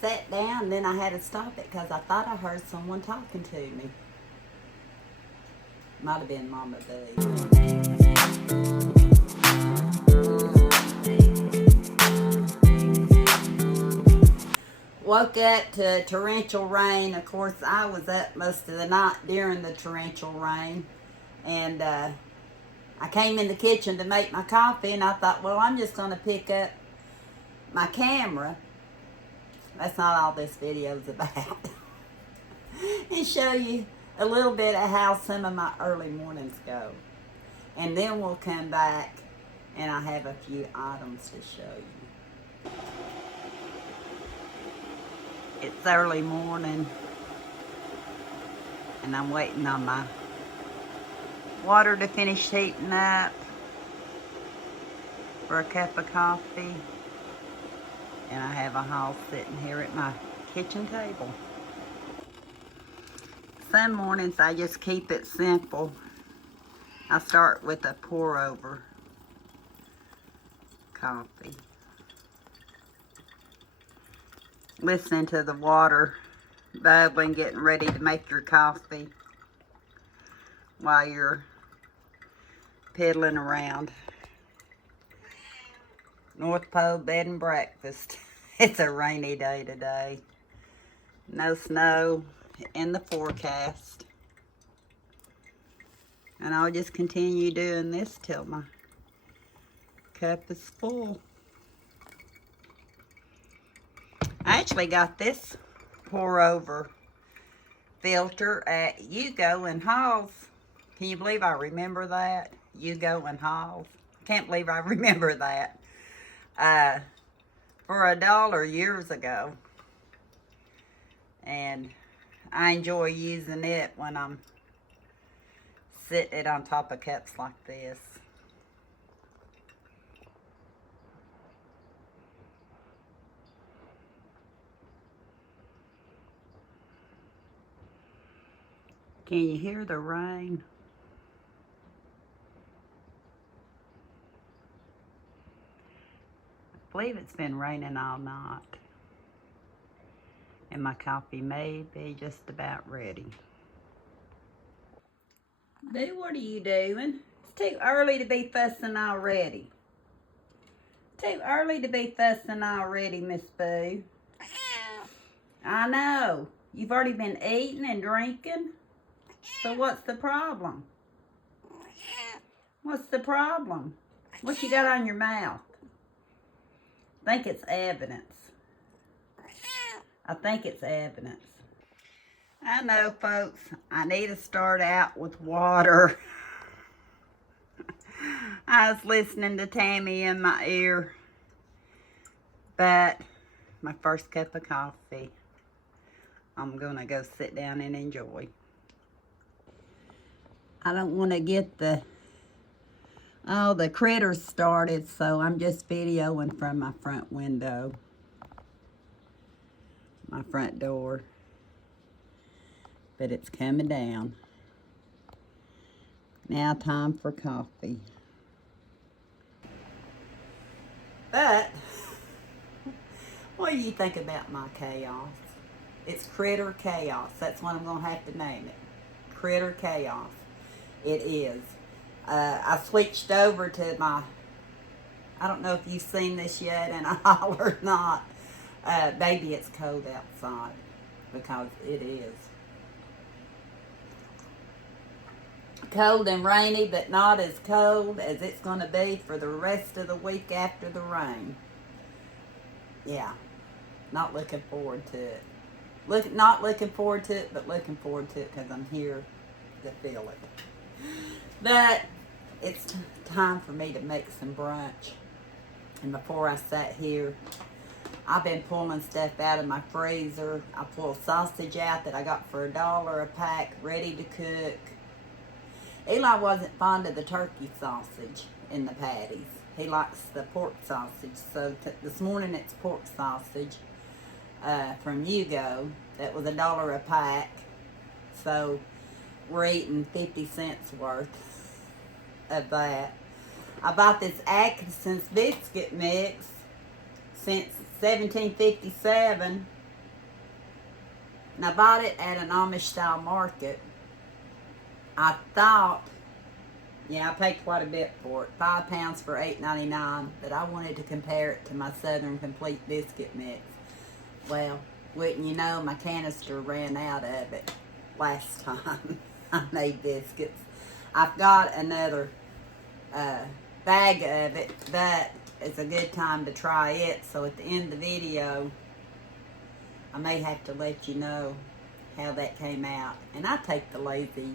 sat down and then I had to stop it because I thought I heard someone talking to me. Might have been Mama B. Woke up to torrential rain. Of course, I was up most of the night during the torrential rain. And I came in the kitchen to make my coffee, and I thought, well, I'm just going to pick up my camera. That's not all this video is about. And show you a little bit of how some of my early mornings go. And then we'll come back, and I have a few items to show you. It's early morning, and I'm waiting on my water to finish heating up for a cup of coffee. And I have a Hall sitting here at my kitchen table. Some mornings I just keep it simple. I start with a pour over coffee. Listening to the water bubbling, getting ready to make your coffee while you're piddling around. North Pole Bed and Breakfast. It's a rainy day today. No snow in the forecast. And I'll just continue doing this till my cup is full. I actually got this pour over filter at Yugo and Halls. Can you believe I remember that? Yugo and Halls. Can't believe I remember that. For $1 years ago. And I enjoy using it when I'm sitting on top of cups like this. Can you hear the rain? I believe it's been raining all night. And my coffee may be just about ready. Boo, what are you doing? It's too early to be fussing already. Too early to be fussing already, Miss Boo. I know. You've already been eating and drinking. So what's the problem? What's the problem? What you got on your mouth? I think it's evidence. I think it's evidence. I know, folks, I need to start out with water. I was listening to Tammy in my ear. But my first cup of coffee, I'm going to go sit down and enjoy. I don't want to get the critters started, so I'm just videoing from my front window. My front door. But it's coming down. Now time for coffee. But, what do you think about my chaos? It's critter chaos. That's what I'm going to have to name it. Critter chaos. It is. I switched over to my, I don't know if you've seen this yet in a holler or not. Baby, it's cold outside. Because it is. Cold and rainy, but not as cold as it's going to be for the rest of the week after the rain. Yeah. Not looking forward to it. Not looking forward to it, but looking forward to it because I'm here to feel it. But it's time for me to make some brunch. And before I sat here, I've been pulling stuff out of my freezer. I pulled sausage out that I got for $1 a pack, ready to cook. Eli wasn't fond of the turkey sausage in the patties. He likes the pork sausage. So this morning it's pork sausage from Yugo. That was $1 a pack. So we're eating 50 cents worth of that. I bought this Atkinson's biscuit mix since 1757. And I bought it at an Amish style market. I thought, yeah, I paid quite a bit for it. 5 pounds for $8.99. But I wanted to compare it to my Southern Complete biscuit mix. Well, wouldn't you know, my canister ran out of it last time I made biscuits. I've got another bag of it, but it's a good time to try it. So at the end of the video, I may have to let you know how that came out. And I take the lazy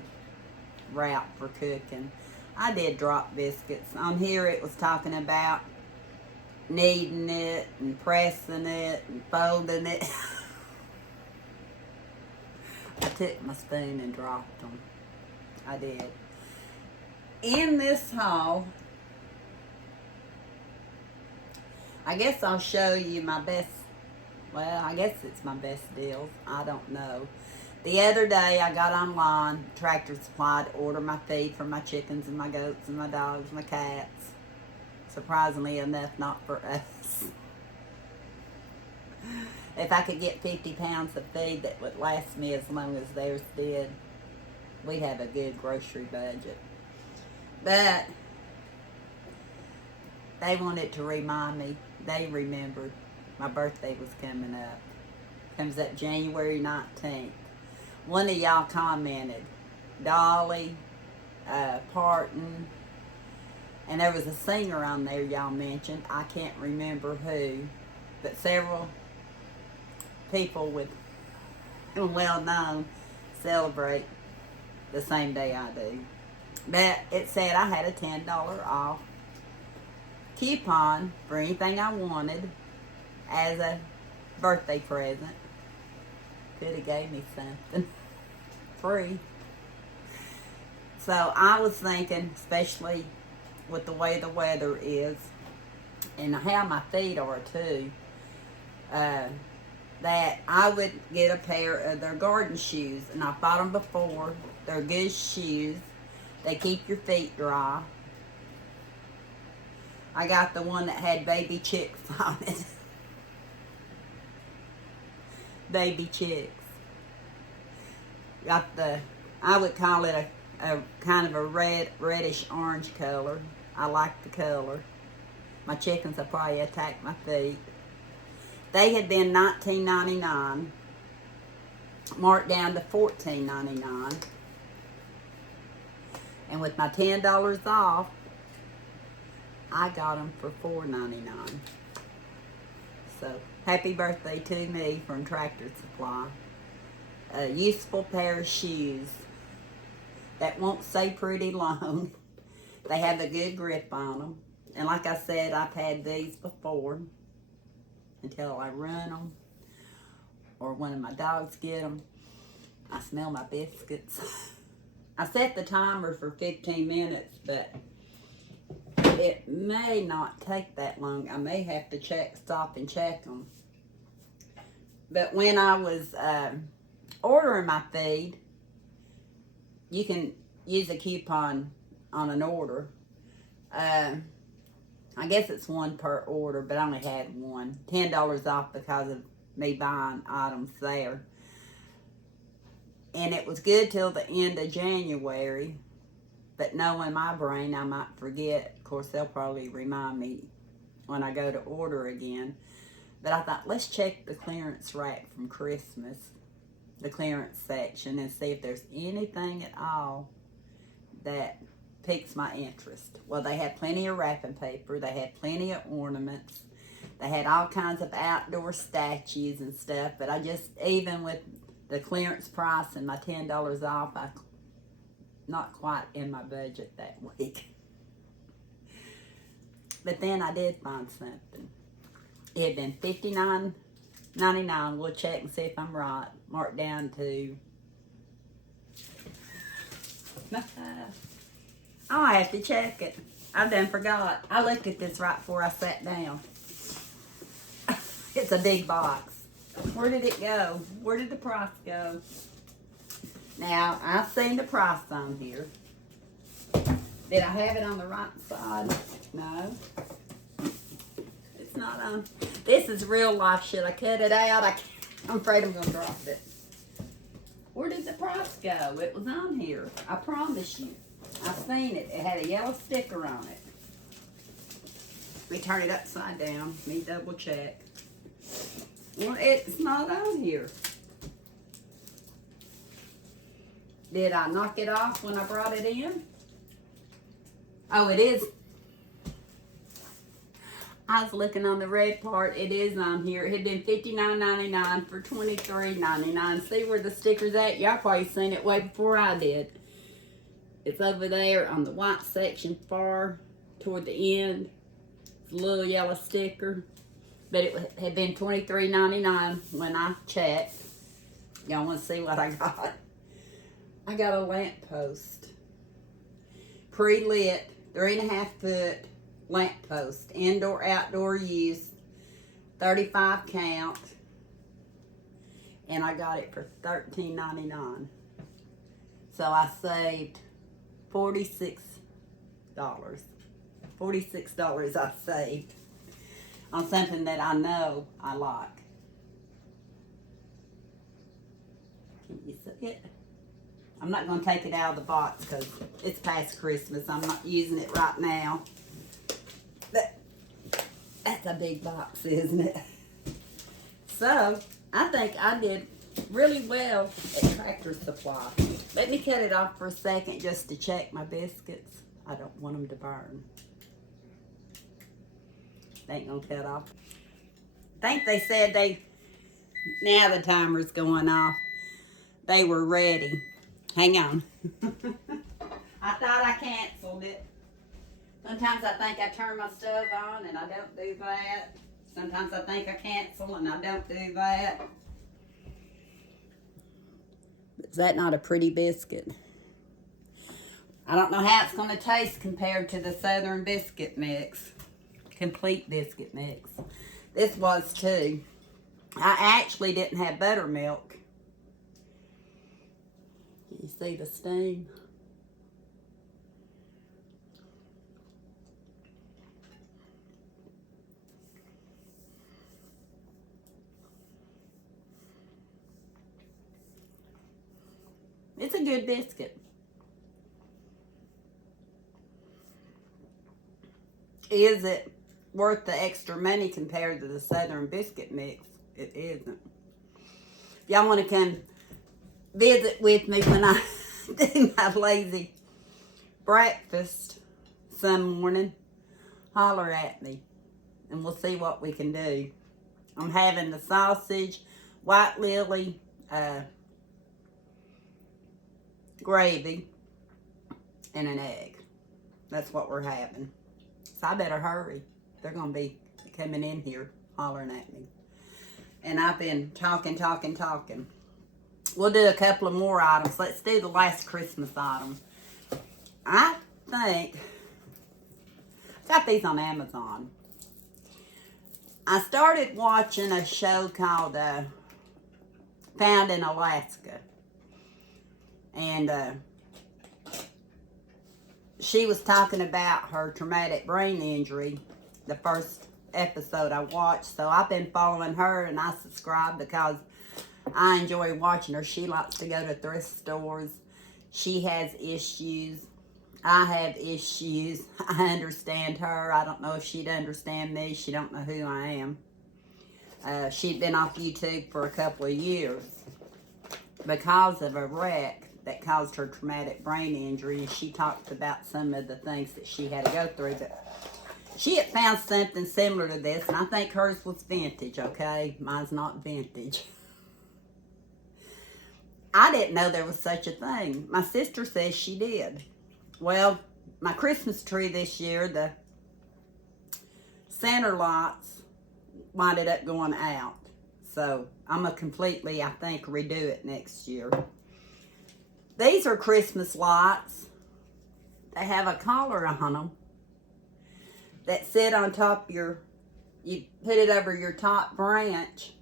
route for cooking. I did drop biscuits. On here it was talking about kneading it and pressing it and folding it. I took my spoon and dropped them. I did. In this haul, I guess I'll show you my best, well, I guess it's my best deals. I don't know. The other day I got online, Tractor Supply, to order my feed for my chickens and my goats and my dogs and my cats. Surprisingly enough, not for us. If I could get 50 pounds of feed that would last me as long as theirs did, we'd have a good grocery budget. But they wanted to remind me, they remembered my birthday was coming up. Comes up January 19th. One of y'all commented, Dolly Parton, and there was a singer on there y'all mentioned. I can't remember who, but several people with well known celebrate the same day I do. But it said I had a $10 off coupon for anything I wanted as a birthday present. Could have gave me something free. So I was thinking, especially with the way the weather is and how my feet are too, that I would get a pair of their garden shoes. And I've bought them before. They're good shoes. They keep your feet dry. I got the one that had baby chicks on it. Baby chicks. Got the, I would call it a kind of a reddish orange color. I like the color. My chickens will probably attack my feet. They had been $19.99, marked down to $14.99. And with my $10 off, I got them for $4.99. So, happy birthday to me from Tractor Supply. A useful pair of shoes that won't stay pretty long. They have a good grip on them. And like I said, I've had these before until I run them or one of my dogs get them. I smell my biscuits. I set the timer for 15 minutes, but it may not take that long. I may have to stop and check them. But when I was ordering my feed, you can use a coupon on an order. I guess it's one per order, but I only had one. $10 off because of me buying items there. And it was good till the end of January. But knowing my brain, I might forget. Of course, they'll probably remind me when I go to order again. But I thought, let's check the clearance rack from Christmas, the clearance section, and see if there's anything at all that piques my interest. Well, they had plenty of wrapping paper. They had plenty of ornaments. They had all kinds of outdoor statues and stuff. But I just, even with the clearance price and my $10 off, I not quite in my budget that week. But then I did find something. It had been $59.99. We'll check and see if I'm right. Marked down to I have to check it. I done forgot. I looked at this right before I sat down. It's a big box. Where did it go? Where did the price go? Now, I've seen the price on here. Did I have it on the right side? No. It's not on. This is real life shit. I cut it out. I'm afraid I'm going to drop it. Where did the price go? It was on here. I promise you. I seen it. It had a yellow sticker on it. Let me turn it upside down. Let me double check. Well, it's not on here. Did I knock it off when I brought it in? Oh, it is. I was looking on the red part. It is on here. It had been $59.99 for $23.99. See where the sticker's at? Y'all probably seen it way before I did. It's over there on the white section far toward the end. It's a little yellow sticker. But it had been $23.99 when I checked. Y'all want to see what I got? I got a lamp post. Pre-lit, 3.5 foot lamp post. Indoor, outdoor use. 35 count. And I got it for $13.99. So I saved $46. $46 I saved on something that I know I like. Can you see it? I'm not going to take it out of the box because it's past Christmas. I'm not using it right now. But that's a big box, isn't it? So, I think I did really well at Tractor Supply. Let me cut it off for a second just to check my biscuits. I don't want them to burn. They ain't gonna cut off. I think they said now the timer's going off. They were ready. Hang on. I thought I canceled it. Sometimes I think I turn my stove on and I don't do that. Sometimes I think I cancel and I don't do that. Is that not a pretty biscuit? I don't know how it's going to taste compared to the Southern Biscuit Mix. Complete Biscuit Mix. This was too. I actually didn't have buttermilk. Can you see the steam? It's a good biscuit. Is it worth the extra money compared to the Southern Biscuit Mix? It isn't. If y'all want to come visit with me when I do my lazy breakfast some morning, holler at me and we'll see what we can do. I'm having the sausage, white lily, gravy, and an egg. That's what we're having. So I better hurry. They're going to be coming in here hollering at me. And I've been talking. We'll do a couple of more items. Let's do the last Christmas item. I think, I got these on Amazon. I started watching a show called Found in Alaska. And she was talking about her traumatic brain injury, the first episode I watched. So I've been following her and I subscribe because I enjoy watching her. She likes to go to thrift stores. She has issues. I have issues. I understand her. I don't know if she'd understand me. She don't know who I am. She'd been off YouTube for a couple of years because of a wreck that caused her traumatic brain injury. And she talked about some of the things that she had to go through. But she had found something similar to this, and I think hers was vintage, okay? Mine's not vintage. I didn't know there was such a thing. My sister says she did. Well, my Christmas tree this year, the center lights winded up going out. So I'm going to completely, I think, redo it next year. These are Christmas lights. They have a collar on them that sit on top of you put it over your top branch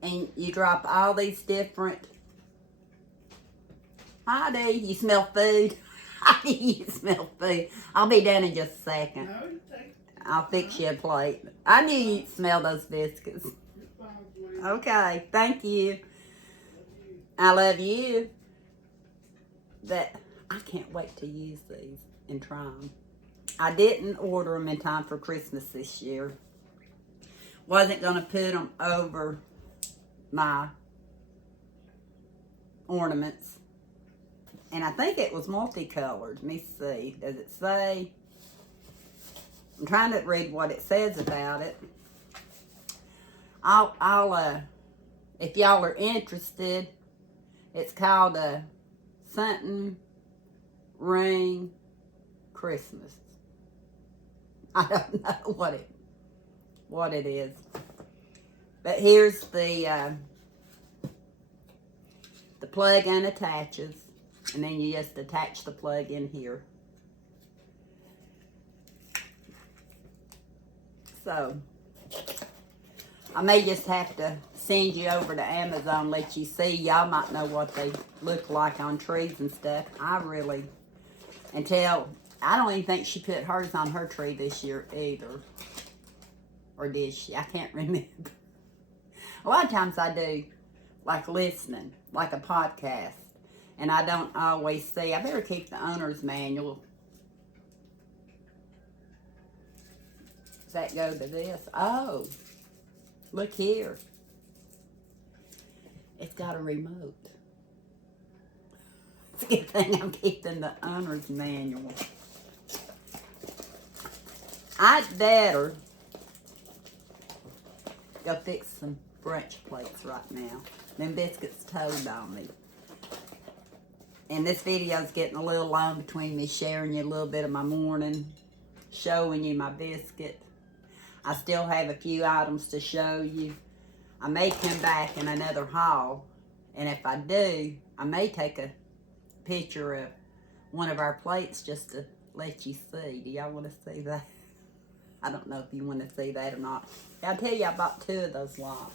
and you drop all these different, Heidi, you smell food? Heidi, you smell food. I'll be done in just a second. I'll fix you a plate. I knew you'd smell those biscuits. Okay, thank you. I love you. That I can't wait to use these and try them. I didn't order them in time for Christmas this year. Wasn't going to put them over my ornaments. And I think it was multicolored. Let me see. Does it say? I'm trying to read what it says about it. I'll if y'all are interested, it's called a something ring Christmas. I don't know what it is. But here's the plug unattaches, and then you just attach the plug in here. So I may just have to send you over to Amazon, let you see. Y'all might know what they look like on trees and stuff. I don't even think she put hers on her tree this year either. Or did she? I can't remember. A lot of times I do, like listening, like a podcast. And I don't always see. I better keep the owner's manual. Does that go to this? Oh, look here. It's got a remote. It's a good thing I'm keeping the owner's manual. I'd better go fix some brunch plates right now. Them biscuits told on me. And this video's getting a little long between me sharing you a little bit of my morning, showing you my biscuit. I still have a few items to show you. I may come back in another haul, and if I do, I may take a picture of one of our plates just to let you see. Do y'all want to see that? I don't know if you want to see that or not. I'll tell you, I bought 2 of those lots.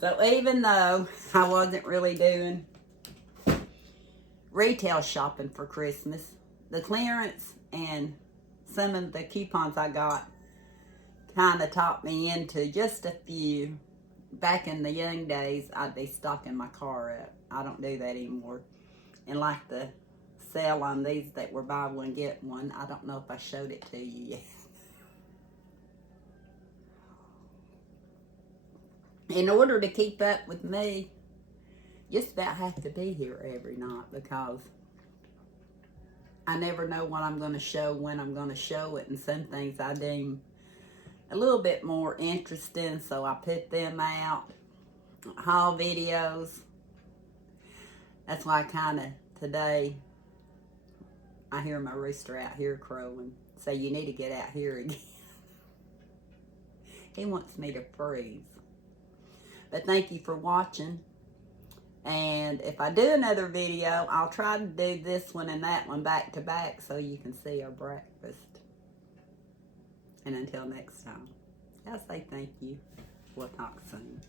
So even though I wasn't really doing retail shopping for Christmas, the clearance and some of the coupons I got kind of taught me into just a few. Back in the young days, I'd be stocking my car up. I don't do that anymore. And like the sale on these that were buy one, get one, I don't know if I showed it to you yet. In order to keep up with me, just about have to be here every night because I never know what I'm going to show, when I'm going to show it, and some things I deem a little bit more interesting, so I put them out. Haul videos. That's why today, I hear my rooster out here crowing. So you need to get out here again. He wants me to freeze. But thank you for watching. And if I do another video, I'll try to do this one and that one back to back so you can see our breakfast. And until next time, I'll say thank you. We'll talk soon.